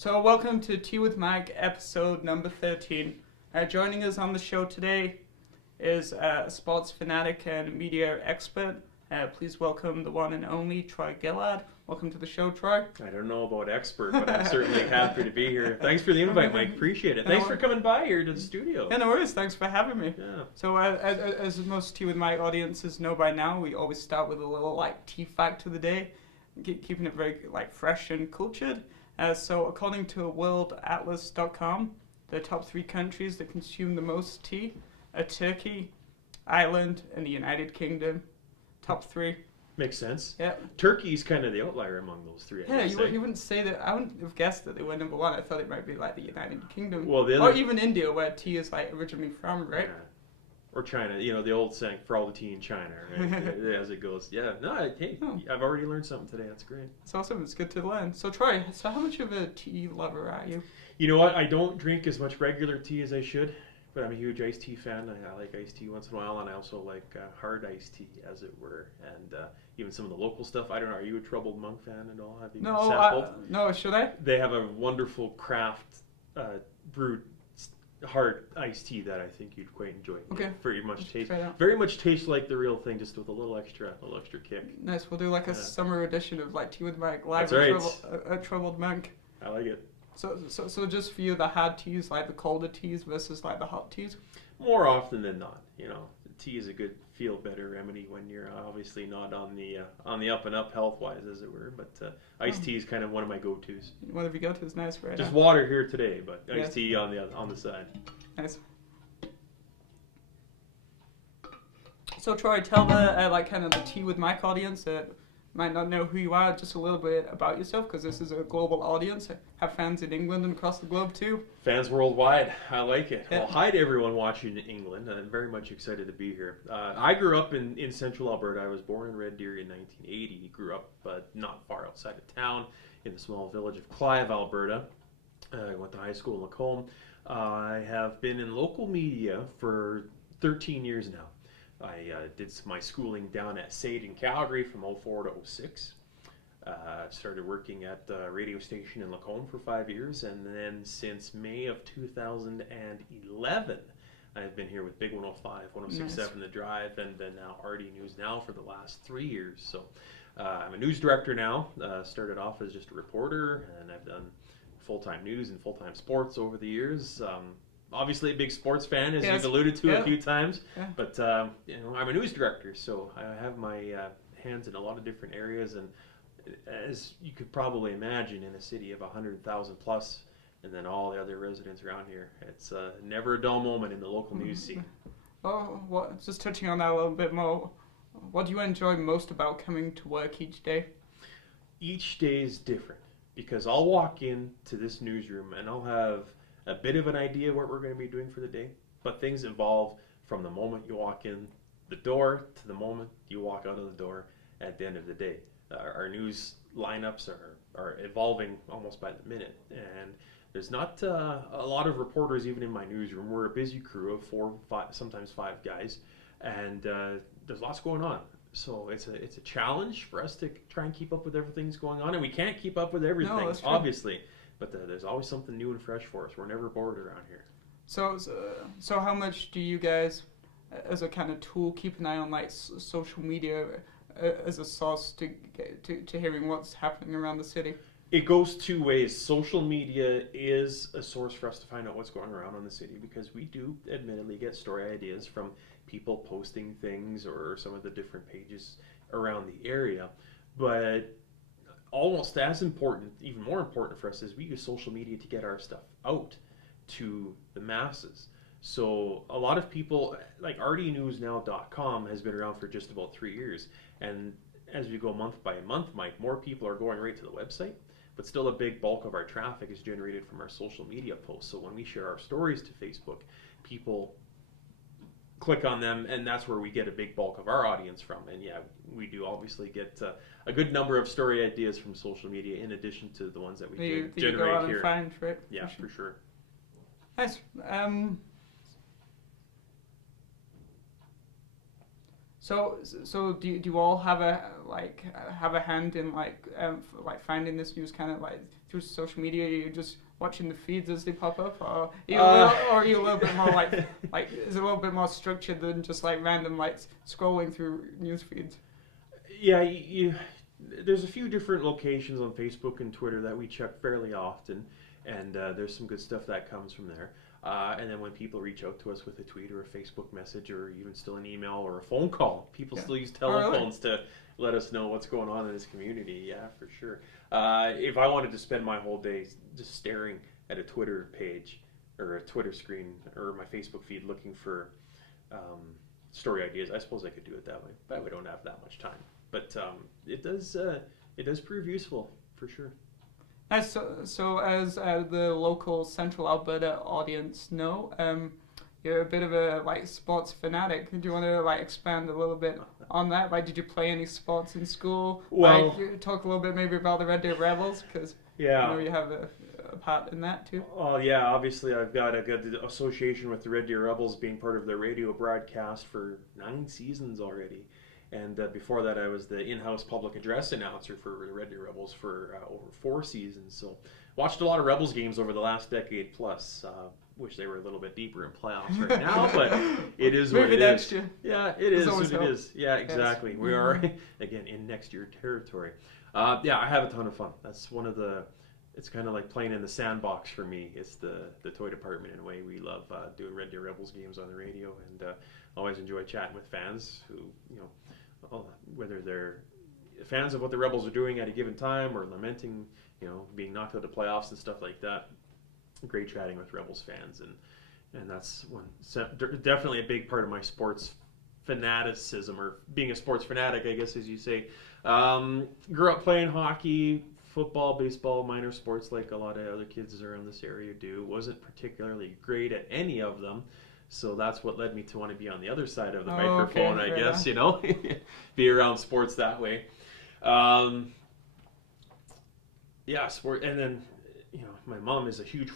So welcome to Tea with Mike, episode number 13. Joining us on the show today is a sports fanatic and media expert. Please welcome the one and only Troy Gillard. Welcome to the show, Troy. I don't know about expert, but I'm certainly happy to be here. Thanks for the invite, Mike. Appreciate it. Thanks for coming by here to the studio. Yeah, no worries. Thanks for having me. Yeah. So as most Tea with Mike audiences know by now, we always start with a little tea fact of the day, keeping it very fresh and cultured. So according to worldatlas.com, the top 3 countries that consume the most tea are Turkey, Ireland, and the United Kingdom. Top 3. Makes sense. Yeah. Turkey's kind of the outlier among those 3. Yeah, you wouldn't say that. I wouldn't have guessed that they were number 1. I thought it might be the United Kingdom. Well, or even India, where tea is originally from, right? Yeah. Or China, the old saying, for all the tea in China, right? As it goes. Yeah, I've already learned something today. That's great. It's awesome. It's good to learn. So, Troy, how much of a tea lover are you? You know what? I don't drink as much regular tea as I should, but I'm a huge iced tea fan. I like iced tea once in a while, and I also like hard iced tea, as it were. And even some of the local stuff. I don't know, are you a Troubled Monk fan at all? Have you sampled? No, should I? They have a wonderful craft brewed hard iced tea that I think you'd quite enjoy. Okay. Very much tastes like the real thing, just with a little extra kick. Nice. We'll do a summer edition of Tea with Mike live at Troubled Monk. I like it. So just for you, the hard teas, the colder teas versus the hot teas? More often than not, tea is a good feel better remedy when you're obviously not on the up and up health wise, as it were. But iced tea is kind of one of my go-tos. What have you got? It's nice, right? Just water here today, but iced tea on the side. Nice. So Troy, tell the kind of the Tea with Mike audience that might not know who you are, just a little bit about yourself, because this is a global audience. Have fans in England and across the globe too. Fans worldwide. I like it. Yeah. Well, hi to everyone watching in England. I'm very much excited to be here. I grew up in central Alberta. I was born in Red Deer in 1980. Grew up not far outside of town in the small village of Clive, Alberta. I went to high school in Lacombe. I have been in local media for 13 years now. I did my schooling down at SAID in Calgary from 04 to 06. Started working at the radio station in Lacombe for 5 years, and then since May of 2011, I've been here with Big 105, 106.7 Nice. The Drive, and then now rdnewsNOW for the last 3 years. So I'm a news director now. Started off as just a reporter, and I've done full-time news and full-time sports over the years. Obviously a big sports fan, as you've alluded to a few times, but I'm a news director, so I have my hands in a lot of different areas, and as you could probably imagine, in a city of 100,000 plus, and then all the other residents around here, it's never a dull moment in the local news scene. Oh, just touching on that a little bit more, what do you enjoy most about coming to work each day? Each day is different, because I'll walk into this newsroom and I'll have a bit of an idea what we're going to be doing for the day, but things evolve from the moment you walk in the door to the moment you walk out of the door at the end of the day. Our news lineups are evolving almost by the minute, and there's not a lot of reporters even in my newsroom. We're a busy crew of 4, 5, sometimes 5 guys, and there's lots going on. So it's a challenge for us to try and keep up with everything that's going on, and we can't keep up with everything, obviously. But there's always something new and fresh for us. We're never bored around here. So how much do you guys, as a kind of tool, keep an eye on social media as a source to hearing what's happening around the city? It goes 2 ways. Social media is a source for us to find out what's going around in the city, because we do admittedly get story ideas from people posting things or some of the different pages around the area. But almost as important, even more important for us, is we use social media to get our stuff out to the masses. So a lot of people, like rdnewsNOW.com has been around for just about 3 years, and as we go month by month, Mike, more people are going right to the website, but still a big bulk of our traffic is generated from our social media posts. So when we share our stories to Facebook, people click on them, and that's where we get a big bulk of our audience from. And yeah, we do obviously get a good number of story ideas from social media, in addition to the ones that we generate you go out here. And find, right? Yeah, for sure. Nice. So do you all have have a hand in like finding this news kind of like through social media? Are you just watching the feeds as they pop up, or are you a little bit more like is it a little bit more structured than just like random like scrolling through news feeds? Yeah, there's a few different locations on Facebook and Twitter that we check fairly often, and there's some good stuff that comes from there. And then when people reach out to us with a tweet or a Facebook message or even still an email or a phone call, people still use telephones to let us know what's going on in this community. Yeah, for sure. If I wanted to spend my whole day just staring at a Twitter page or a Twitter screen or my Facebook feed looking for story ideas, I suppose I could do it that way, but we don't have that much time. But it does prove useful for sure. Nice. So as the local Central Alberta audience know, you're a bit of a like sports fanatic. Do you want to like expand a little bit on that? Like, did you play any sports in school? Well, like, talk a little bit maybe about the Red Deer Rebels, because you have a part in that too. Oh yeah, obviously I've got a good association with the Red Deer Rebels, being part of the radio broadcast for 9 seasons already. And before that, I was the in-house public address announcer for the Red Deer Rebels for over 4 seasons. So watched a lot of Rebels games over the last decade plus. Wish they were a little bit deeper in playoffs right now, but it is what it is. Year. Yeah, it is what it is. Yeah, exactly. Yes. We are, again, in next year territory. Yeah, I have a ton of fun. That's one of the... It's kind of like playing in the sandbox for me. It's the toy department in a way. We love doing Red Deer Rebels games on the radio, and always enjoy chatting with fans who, whether they're fans of what the Rebels are doing at a given time or lamenting, being knocked out of playoffs and stuff like that. Great chatting with Rebels fans, and that's definitely a big part of my sports fanaticism, or being a sports fanatic, I guess, as you say. Grew up playing hockey, football, baseball, minor sports like a lot of other kids around this area do. Wasn't particularly great at any of them. So that's what led me to want to be on the other side of the microphone, I guess, be around sports that way. Sport. And then, my mom is a huge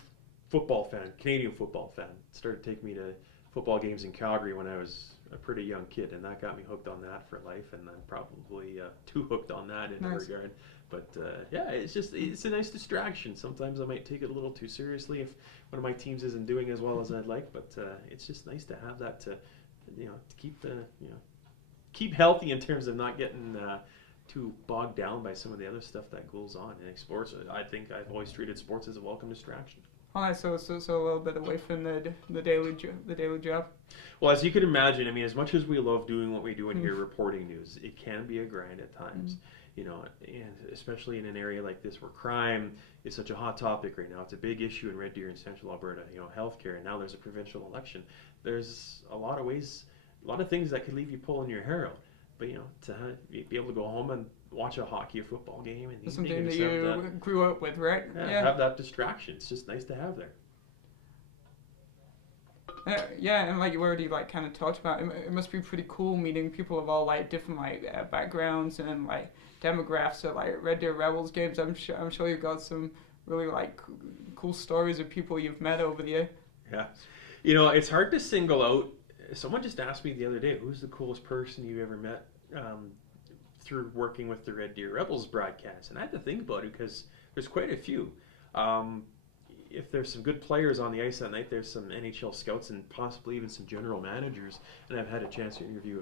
football fan, Canadian football fan. Started taking me to football games in Calgary when I was a pretty young kid, and that got me hooked on that for life, and I'm probably too hooked on that in that regard. But it's a nice distraction. Sometimes I might take it a little too seriously if one of my teams isn't doing as well as I'd like, but it's just nice to have that to keep keep healthy in terms of not getting too bogged down by some of the other stuff that goes on in sports. I think I've always treated sports as a welcome distraction. All right, so a little bit away from the daily job. Well, as you can imagine, I mean, as much as we love doing what we do in here, reporting news, it can be a grind at times. And especially in an area like this where crime is such a hot topic right now. It's a big issue in Red Deer and Central Alberta. Healthcare, and now there's a provincial election. There's a lot of things that could leave you pulling your hair out. But to be able to go home and watch a hockey or football game, and something that you grew up with, right? Have that distraction. It's just nice to have there. And like you already kind of talked about, it must be pretty cool meeting people of all different backgrounds and demographics at Red Deer Rebels games. I'm sure you've got some really cool stories of people you've met over the year. Yeah, it's hard to single out. Someone just asked me the other day, who's the coolest person you ever met through working with the Red Deer Rebels broadcast? And I had to think about it because there's quite a few. If there's some good players on the ice that night, there's some NHL scouts and possibly even some general managers, and I've had a chance to interview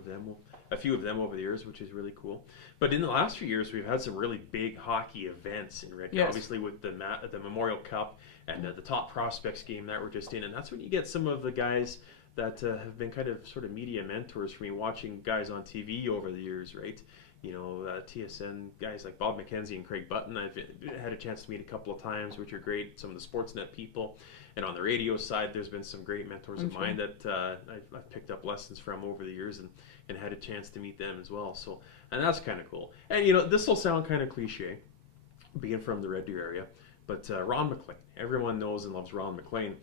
a few of them over the years, which is really cool. But in the last few years, we've had some really big hockey events in Red Deer, obviously with the Memorial Cup and the Top Prospects game that we're just in, and that's when you get some of the guys that have been kind of sort of media mentors for me, watching guys on TV over the years, right? TSN guys like Bob McKenzie and Craig Button, I've had a chance to meet a couple of times, which are great. Some of the Sportsnet people. And on the radio side, there's been some great mentors of mine that I've picked up lessons from over the years and had a chance to meet them as well. So, and that's kind of cool. And, this will sound kind of cliche, being from the Red Deer area, but Ron McLean. Everyone knows and loves Ron McLean.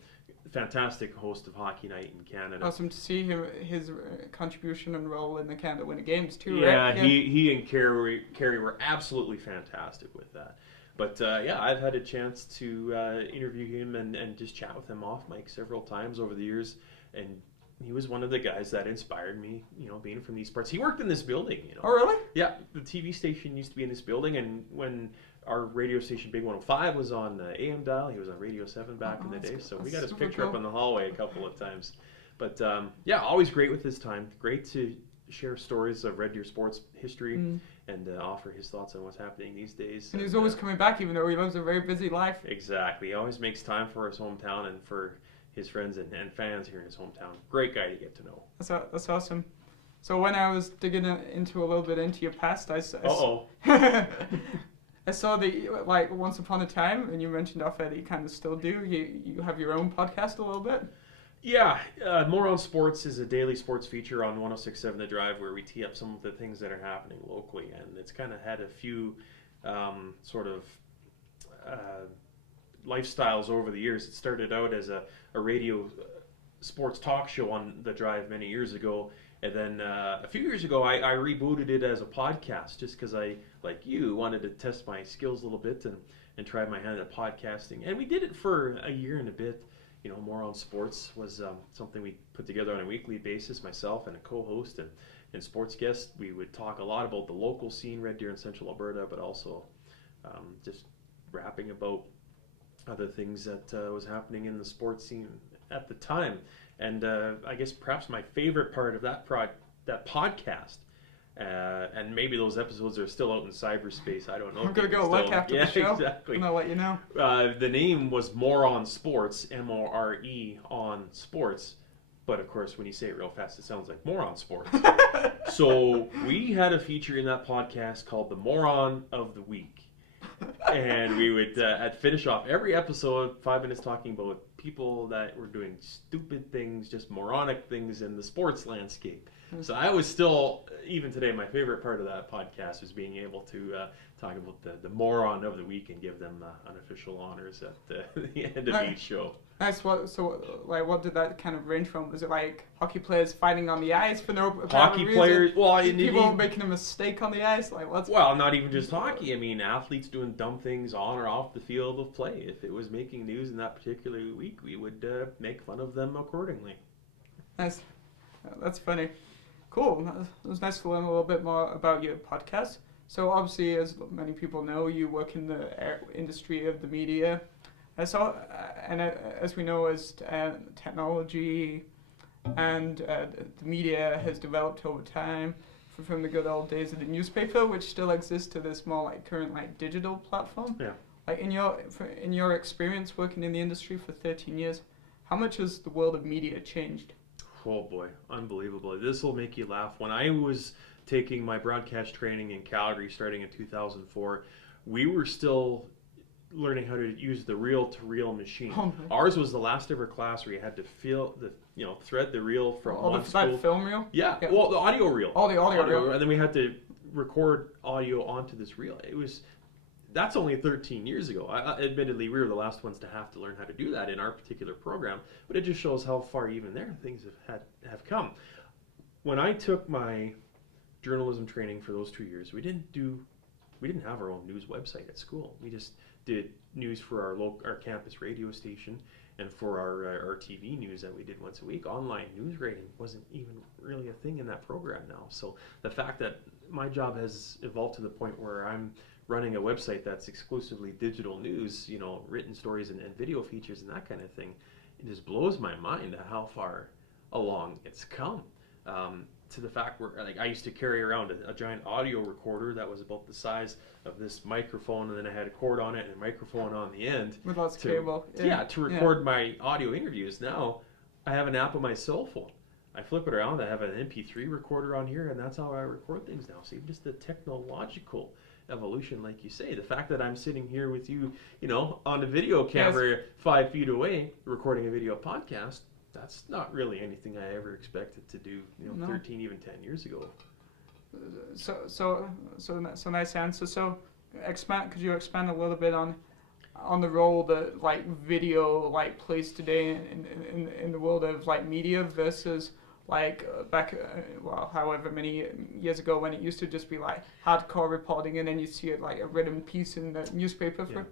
Fantastic host of Hockey Night in Canada. Awesome to see his contribution and role in the Canada Winter Games too. Yeah, right? He and Carrie were absolutely fantastic with that. But I've had a chance to interview him and just chat with him off mic several times over the years, and he was one of the guys that inspired me, being from these parts. He worked in this building, Oh, really? Yeah, the TV station used to be in this building, and when our radio station Big 105 was on the AM dial, he was on Radio 7 back in the day, so we got his picture up in the hallway a couple of times. But always great with his time. Great to share stories of Red Deer sports history and offer his thoughts on what's happening these days. And he's always coming back, even though he lives a very busy life. Exactly. He always makes time for his hometown and for his friends and fans here in his hometown. Great guy to get to know. That's awesome. So when I was digging into a little bit into your past, I saw that, like, once upon a time, and you mentioned off air that you kind of still do, you have your own podcast a little bit? Yeah, More on Sports is a daily sports feature on 106.7 The Drive where we tee up some of the things that are happening locally, and it's kind of had a few lifestyles over the years. It started out as a radio sports talk show on The Drive many years ago, and then a few years ago I rebooted it as a podcast just because I, like you, wanted to test my skills a little bit and try my hand at podcasting. And we did it for a year and a bit. More on Sports was something we put together on a weekly basis, myself and a co-host and sports guest. We would talk a lot about the local scene, Red Deer and Central Alberta, but also just rapping about other things that was happening in the sports scene at the time. And I guess perhaps my favorite part of that podcast, and maybe those episodes are still out in cyberspace. I don't know. I'm going to go look after the show. Exactly. And I'll let you know. The name was More on Sports, More on Sports. But of course, when you say it real fast, it sounds like More on Sports. So we had a feature in that podcast called the Moron of the Week. And we would finish off every episode, 5 minutes talking about people that were doing stupid things, just moronic things in the sports landscape. So I was still, even today, my favorite part of that podcast was being able to talk about the moron of the week and give them unofficial honors at the end of each show. Nice. What did that kind of range from? Was it like hockey players fighting on the ice for no apparent hockey reason? Players? Well, people making a mistake on the ice. Well, not even just hockey. I mean, athletes doing dumb things on or off the field of play. If it was making news in that particular week, we would make fun of them accordingly. Nice. That's funny. Cool. It was nice to learn a little bit more about your podcast. So obviously, as many people know, you work in the industry of the media. As we know, as technology and the media has developed over time, from the good old days of the newspaper, which still exists, to this more current digital platform. Yeah. In your experience working in the industry for 13 years, how much has the world of media changed? Oh boy, unbelievable. This will make you laugh. When I was taking my broadcast training in Calgary starting in 2004, we were still learning how to use the reel-to-reel machine. Oh, ours was the last ever class where you had to thread the reel from one spool. That film reel? Yeah, well, the audio reel. Oh, the audio reel. And then we had to record audio onto this reel. That's only 13 years ago. Admittedly, we were the last ones to have to learn how to do that in our particular program, but it just shows how far even there things have come. When I took my journalism training for those 2 years, we didn't have our own news website at school. We just did news for our campus radio station and for our TV news that we did once a week. Online news rating wasn't even really a thing in that program now. So the fact that my job has evolved to the point where I'm running a website that's exclusively digital news, written stories and video features and that kind of thing, it just blows my mind at how far along it's come. To the fact where I used to carry around a giant audio recorder that was about the size of this microphone, and then I had a cord on it and a microphone on the end. With lots of cable. To record my audio interviews. Now I have an app on my cell phone. I flip it around, I have an MP3 recorder on here, and that's how I record things now. So even just the technological evolution, like you say, the fact that I'm sitting here with you, on a video camera 5 feet away, recording a video podcast, that's not really anything I ever expected to do, 13, even 10 years ago. So nice answer. So could you expand a little bit on the role that video plays today in the world of media versus back however many years ago, when it used to just be hardcore reporting, and then you see it a written piece in the newspaper.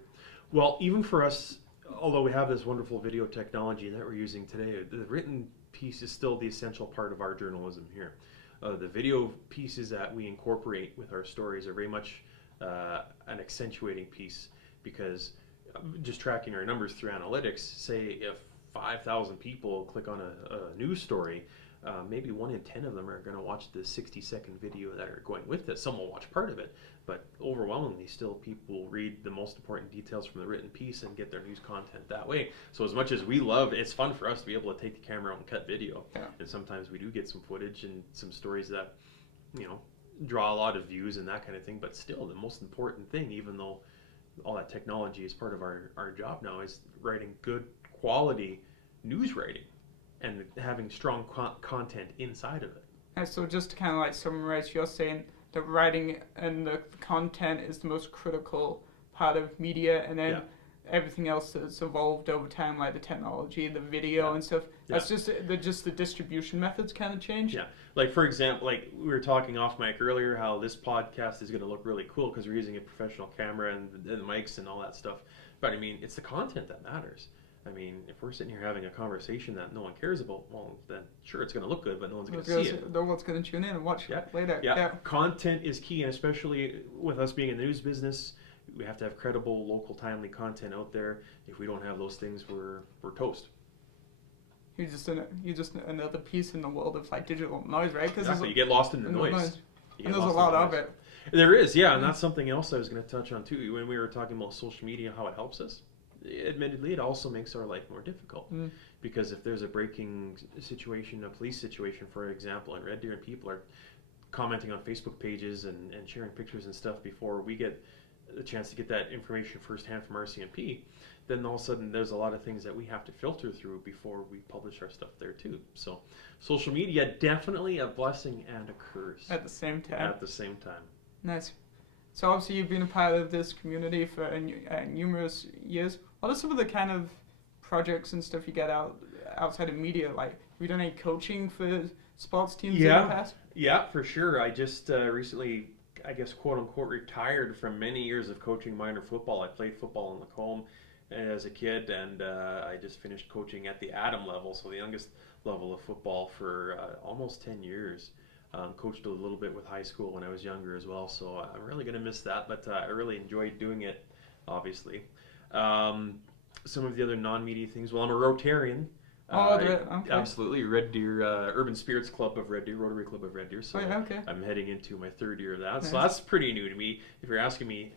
Well, even for us, although we have this wonderful video technology that we're using today, the written piece is still the essential part of our journalism here. The video pieces that we incorporate with our stories are very much an accentuating piece, because just tracking our numbers through analytics, say if 5,000 people click on a news story, maybe 1 in 10 of them are going to watch the 60-second video that are going with it. Some will watch part of it, but overwhelmingly still people read the most important details from the written piece and get their news content that way. So as much as we love, it's fun for us to be able to take the camera and cut video. Yeah. And sometimes we do get some footage and some stories that, draw a lot of views and that kind of thing, but still the most important thing, even though all that technology is part of our job now, is writing good quality news writing and having strong content inside of it. And so just to kind of like summarize, you're saying the writing and the content is the most critical part of media, and then everything else that's evolved over time, like the technology, the video and stuff, that's just the distribution methods kind of change. Yeah, like for example, like we were talking off mic earlier, how this podcast is going to look really cool because we're using a professional camera and the mics and all that stuff. But I mean, it's the content that matters. I mean, if we're sitting here having a conversation that no one cares about, well, then sure, it's going to look good, but no one's going to see it. No one's going to tune in and watch it later. Yeah, content is key, and especially with us being in the news business, we have to have credible, local, timely content out there. If we don't have those things, we're toast. You're just another piece in the world of like digital noise, right? Exactly. You get lost in the noise. And there's a lot of it. There is, yeah, and that's something else I was going to touch on too. When we were talking about social media, how it helps us, admittedly, it also makes our life more difficult. Because if there's a breaking situation, a police situation, for example, in Red Deer, and people are commenting on Facebook pages and sharing pictures and stuff before we get the chance to get that information firsthand from RCMP, then all of a sudden there's a lot of things that we have to filter through before we publish our stuff there too. So social media, definitely a blessing and a curse. At the same time. Nice. So obviously you've been a part of this community for numerous years. What are some of the kind of projects and stuff you get outside of media? Like, have you done any coaching for sports teams in the past? Yeah, for sure. I just recently, I guess, quote unquote, retired from many years of coaching minor football. I played football in Lacombe as a kid, and I just finished coaching at the Adam level, so the youngest level of football, for almost 10 years. Coached a little bit with high school when I was younger as well, so I'm really going to miss that, but I really enjoyed doing it, obviously. Some of the other non-media things, well, I'm a Rotarian. Okay. Absolutely. Red Deer Urban Spirits Club of Red Deer, Rotary Club of Red Deer. So I'm heading into my 3rd year of that. Nice. So that's pretty new to me. If you're asking me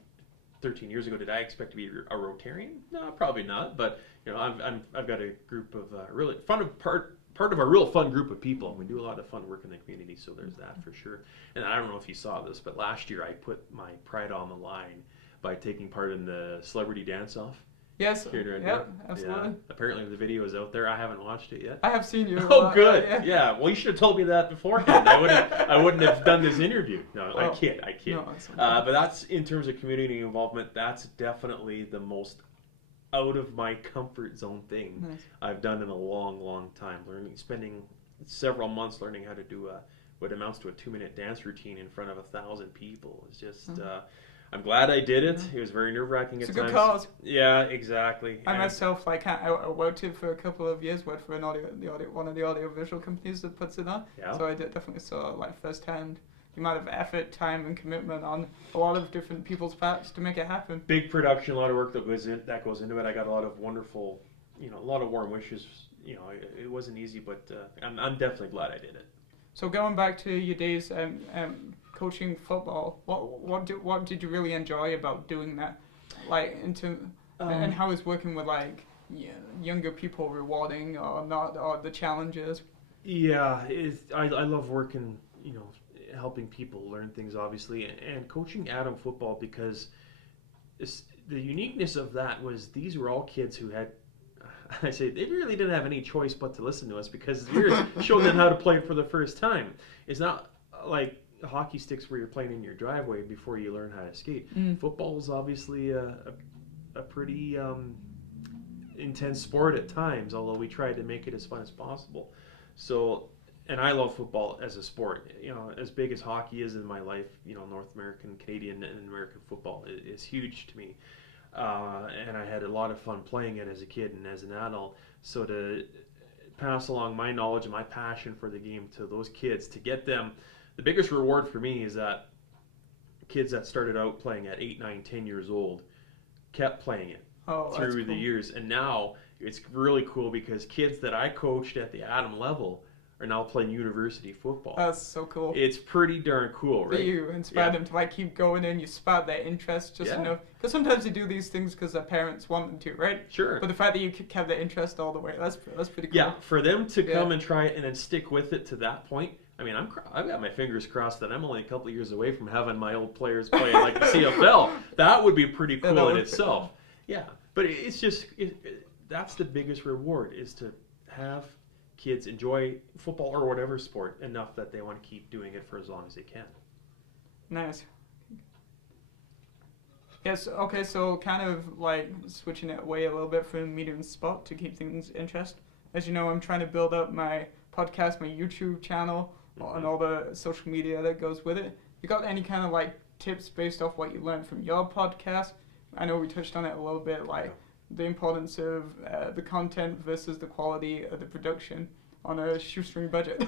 13 years ago, did I expect to be a Rotarian? No, probably not. But I've got a group of really fun part of a real fun group of people, and we do a lot of fun work in the community. So there's that for sure. And I don't know if you saw this, but last year I put my pride on the line by taking part in the Celebrity Dance-Off. Yes. Yeah, absolutely. Yeah. Apparently the video is out there. I haven't watched it yet. I have seen you. Oh, good. Yeah. Well, you should have told me that beforehand. I wouldn't have done this interview. No, I kid. No, but that's, in terms of community involvement, that's definitely the most out of my comfort zone thing I've done in a long, long time. Spending several months learning how to do what amounts to a 2-minute dance routine in front of 1,000 people. It's just. I'm glad I did it. It was very nerve-wracking at times. It's a good cause. Yeah, exactly. I myself, I worked it for a couple of years. Worked for one of the audio-visual companies that puts it on. Yeah. So I definitely saw firsthand the amount of effort, time, and commitment on a lot of different people's parts to make it happen. Big production, a lot of work that goes into it. I got a lot of wonderful, a lot of warm wishes. It wasn't easy, but I'm definitely glad I did it. So going back to your days coaching football, what did you really enjoy about doing that? And how is working with younger people rewarding or not, or the challenges? Yeah, I love working, helping people learn things, obviously, and coaching Adam football, because the uniqueness of that was these were all kids who had, I say, they really didn't have any choice but to listen to us, because we were showing them how to play for the first time. It's not like hockey sticks where you're playing in your driveway before you learn how to skate. Football is obviously a pretty intense sport at times, although we tried to make it as fun as possible. So, and I love football as a sport. As big as hockey is in my life, North American, Canadian, and American football is huge to me. And I had a lot of fun playing it as a kid and as an adult. So to pass along my knowledge and my passion for the game to those kids, to get them. The biggest reward for me is that kids that started out playing at 8, 9, 10 years old kept playing it through the years. And now it's really cool because kids that I coached at the Adam level are now playing university football. That's so cool. It's pretty darn cool, right? You inspire them to like keep going and you spark their interest just enough. Because sometimes they do these things because their parents want them to, right? Sure. But the fact that you kept their interest all the way, that's pretty cool. Yeah, for them to come and try it and then stick with it to that point. I mean, I've got my fingers crossed that I'm only a couple of years away from having my old players play like the CFL. That would be pretty cool in itself. Yeah, but it's just that's the biggest reward, is to have kids enjoy football or whatever sport enough that they want to keep doing it for as long as they can. Nice. Yes, okay, so kind of like switching it away a little bit from media and sport to keep things interesting. As you know, I'm trying to build up my podcast, my YouTube channel, and all the social media that goes with it. You got any kind of like tips based off what you learned from your podcast? I know we touched on it a little bit, like the importance of the content versus the quality of the production on a shoestring budget.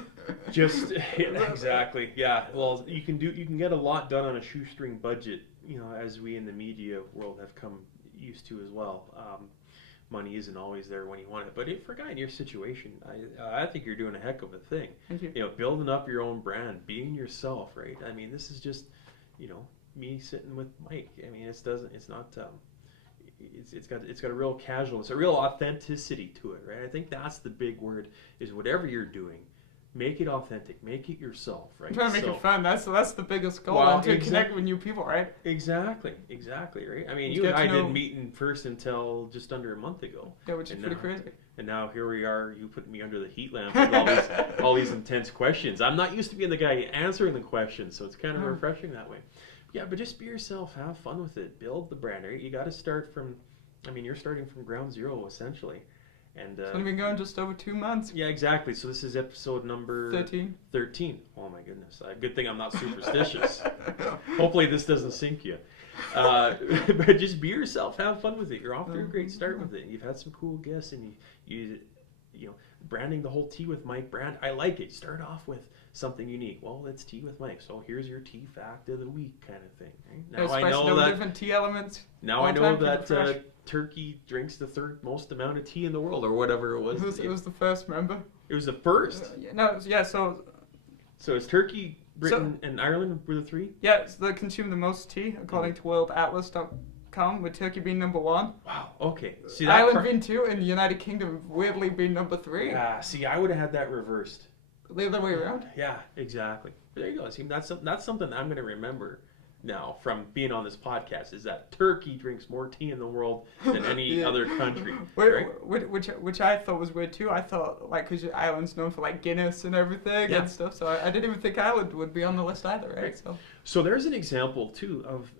Just exactly, yeah. Well, you can get a lot done on a shoestring budget, you know, as we in the media world have come used to as well. Money isn't always there when you want it, but for a guy in your situation, I think you're doing a heck of a thing. Thank you. You know, building up your own brand, being yourself, right? I mean, this is just, you know, me sitting with Mike. I mean, it's got a real casualness, a real authenticity to it, right? I think that's the big word, is whatever you're doing, make it authentic, make it yourself, right? I'm trying to make it fun. That's the biggest goal, and to connect with new people, right? Exactly, right? I mean, you and I didn't meet in person until just under a month ago. Yeah, which is pretty crazy. And now here we are, you put me under the heat lamp with all these intense questions. I'm not used to being the guy answering the questions, so it's kind of refreshing that way. Yeah, but just be yourself, have fun with it, build the brand, right? You got to start from, I mean, you're starting from ground zero, essentially. And it's only been going just over 2 months. Yeah, exactly. So this is episode number 13. Oh my goodness. Good thing I'm not superstitious. Hopefully this doesn't sink you. But just be yourself, have fun with it. You're off to a great start with it. You've had some cool guests, and you know, branding the whole Tea with Mike brand. I like it. Start off with something unique. Well, it's Tea with Mike, so here's your tea fact of the week, kind of thing. Right? Now I know that different tea elements. Now I know that Turkey drinks the third most amount of tea in the world, or whatever it was. It was the first, remember? It was the first. So it's Turkey, Britain, and Ireland were the three. Yeah, they consume the most tea according to worldatlas.com, with Turkey being number 1. Wow. Okay. See, Ireland being 2, and the United Kingdom weirdly being number 3. Yeah. See, I would have had that reversed. The other way around? Yeah, exactly. But there you go. See, that's something I'm going to remember now from being on this podcast, is that Turkey drinks more tea in the world than any other country. Right? Which I thought was weird too. I thought, like, because Ireland's known for like Guinness and everything and stuff, so I didn't even think Ireland would be on the list either, right? So there's an example too of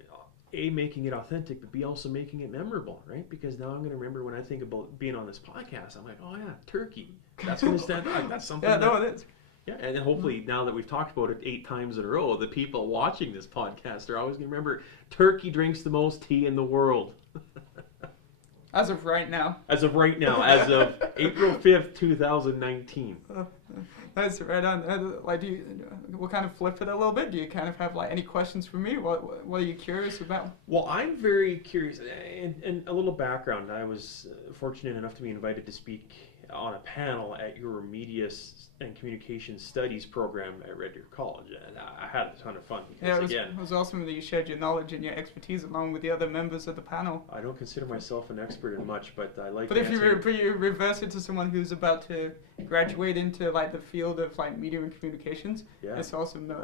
A, making it authentic, but B, also making it memorable, right? Because now I'm going to remember when I think about being on this podcast, I'm like, oh yeah, Turkey. That's going to stand out. That's something. Yeah, no, it is. Yeah, and hopefully now that we've talked about it 8 times in a row, the people watching this podcast are always going to remember Turkey drinks the most tea in the world. As of right now. As of April 5th, 2019. That's right on. Like, we'll kind of flip it a little bit. Do you kind of have like any questions for me? What are you curious about? Well, I'm very curious, and a little background. I was fortunate enough to be invited to speak on a panel at your Media and Communication Studies program at Red Deer College, and I had a ton of fun because, it was awesome that you shared your knowledge and your expertise along with the other members of the panel. I don't consider myself an expert in much, but I like. But if you reverse it to someone who's about to graduate into like the field of like media and communications, it's awesome that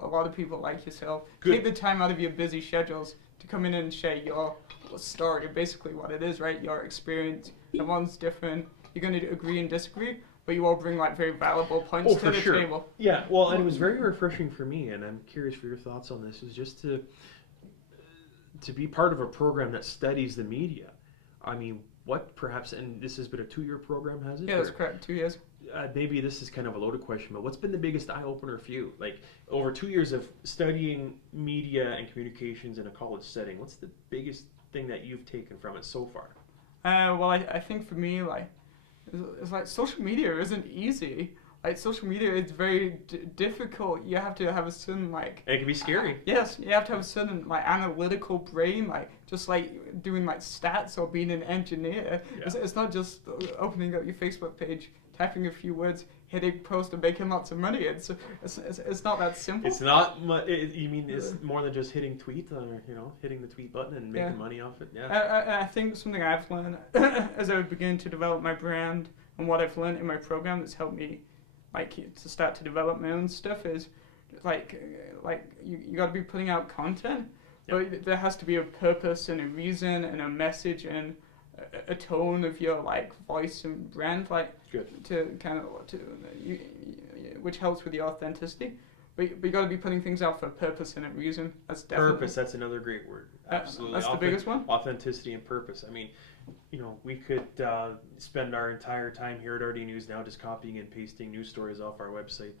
a lot of people like yourself take the time out of your busy schedules to come in and share your story. Basically, what it is, right? Your experience. Everyone's different. You're going to agree and disagree, but you all bring like very valuable points to the table. Yeah, well, and it was very refreshing for me, and I'm curious for your thoughts on this, is just to be part of a program that studies the media. I mean, what perhaps, and this has been a 2-year program, has it? Yeah, that's correct, 2 years. Maybe this is kind of a loaded question, but what's been the biggest eye-opener for you? Like, over 2 years of studying media and communications in a college setting, what's the biggest thing that you've taken from it so far? Well, I think for me, like, it's like social media isn't easy. Like social media is very difficult. You have to have a certain like. It can be scary. Yes, you have to have a certain like analytical brain, like just like doing like stats or being an engineer. Yeah. It's not just opening up your Facebook page, typing a few words, hitting post, and making lots of money. It's not that simple. It's not. You mean it's more than just hitting tweet, or hitting the tweet button and making money off it? Yeah. I think something I've learned as I begin to develop my brand and what I've learned in my program that's helped me like to start to develop my own stuff is like you got to be putting out content, but there has to be a purpose and a reason and a message and a tone of your like voice and brand, like Good. to kind of which helps with the authenticity. But you got to be putting things out for a purpose and a reason. That's definitely Purpose. That's another great word. Absolutely. That's the biggest one. Authenticity and purpose. I mean, we could spend our entire time here at rdnewsNOW just copying and pasting news stories off our website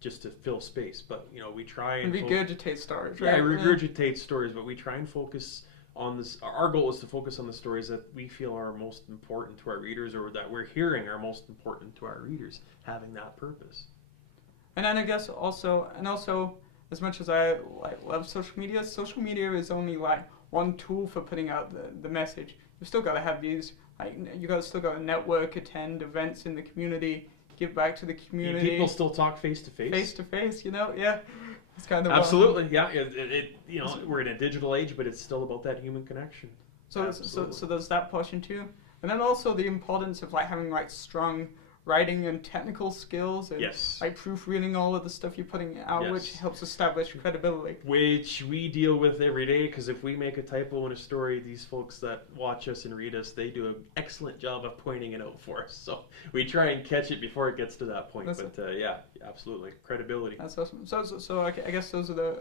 just to fill space. But we try and regurgitate stories. Right? Yeah, regurgitate stories, but we try and focus on this. Our goal is to focus on the stories that we feel are most important to our readers, or that we're hearing are most important to our readers, having that purpose. And then I guess also as much as I love social media is only like one tool for putting out the message. You've still got to have these, like still got to network, attend events in the community, give back to the community. People still talk face to face. Face to face, yeah. It's kind of absolutely, yeah. We're in a digital age, but it's still about that human connection. So there's that portion too, and then also the importance of like having like strong writing and technical skills and like proofreading all of the stuff you're putting out, which helps establish credibility. Which we deal with every day, because if we make a typo in a story, these folks that watch us and read us, they do an excellent job of pointing it out for us. So we try and catch it before it gets to that point. Yeah, absolutely. Credibility. That's awesome. So I guess those are the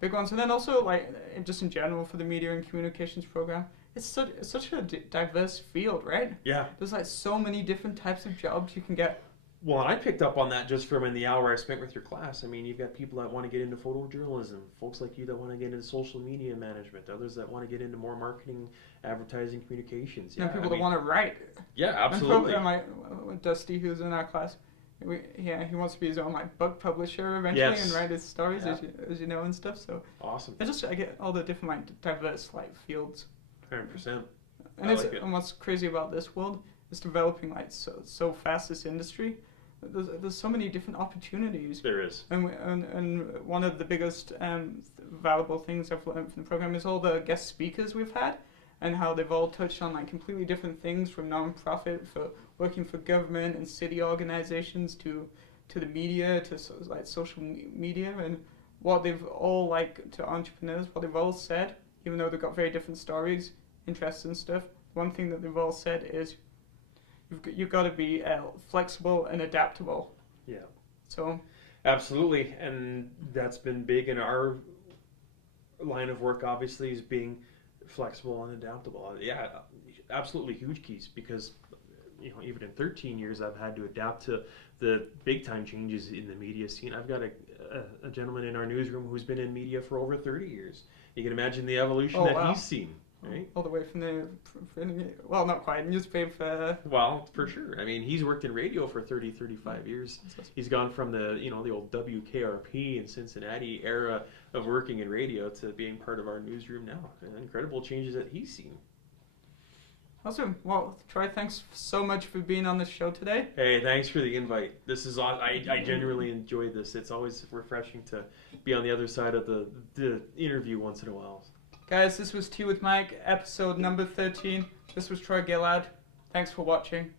big ones. And then also like just in general for the media and communications program, it's such a diverse field, right? Yeah. There's like so many different types of jobs you can get. Well, and I picked up on that just from in the hour I spent with your class. I mean, you've got people that want to get into photojournalism, folks like you that want to get into social media management, others that want to get into more marketing, advertising, communications. Yeah, and people that want to write. Yeah, absolutely. And like Dusty, who's in our class, he wants to be his own like book publisher eventually and write his stories, as you know, and stuff. So awesome. I get all the different like diverse like fields. 100%. And what's crazy about this world is developing like so fast, this industry. There's so many different opportunities. There is. And one of the biggest valuable things I've learned from the program is all the guest speakers we've had, and how they've all touched on like completely different things, from non-profit for working for government and city organizations to the media, to like social media, and what they've all like to entrepreneurs, what they've all said. Even though they've got very different stories, interests and stuff, one thing that they've all said is you've got to be flexible and adaptable. Yeah. So. Absolutely, and that's been big in our line of work, obviously, is being flexible and adaptable. Yeah, absolutely huge keys, because even in 13 years I've had to adapt to the big time changes in the media scene. I've got a gentleman in our newsroom who's been in media for over 30 years. You can imagine the evolution he's seen, right? All the way from well, not quite, newspaper. Well, for sure. I mean, he's worked in radio for 30, 35 years. He's gone from the old WKRP in Cincinnati era of working in radio to being part of our newsroom now. Incredible changes that he's seen. Awesome. Well, Troy, thanks so much for being on the show today. Hey, thanks for the invite. This is I genuinely enjoyed this. It's always refreshing to be on the other side of the interview once in a while. Guys, this was Tea with Mike, episode number 13. This was Troy Gillard. Thanks for watching.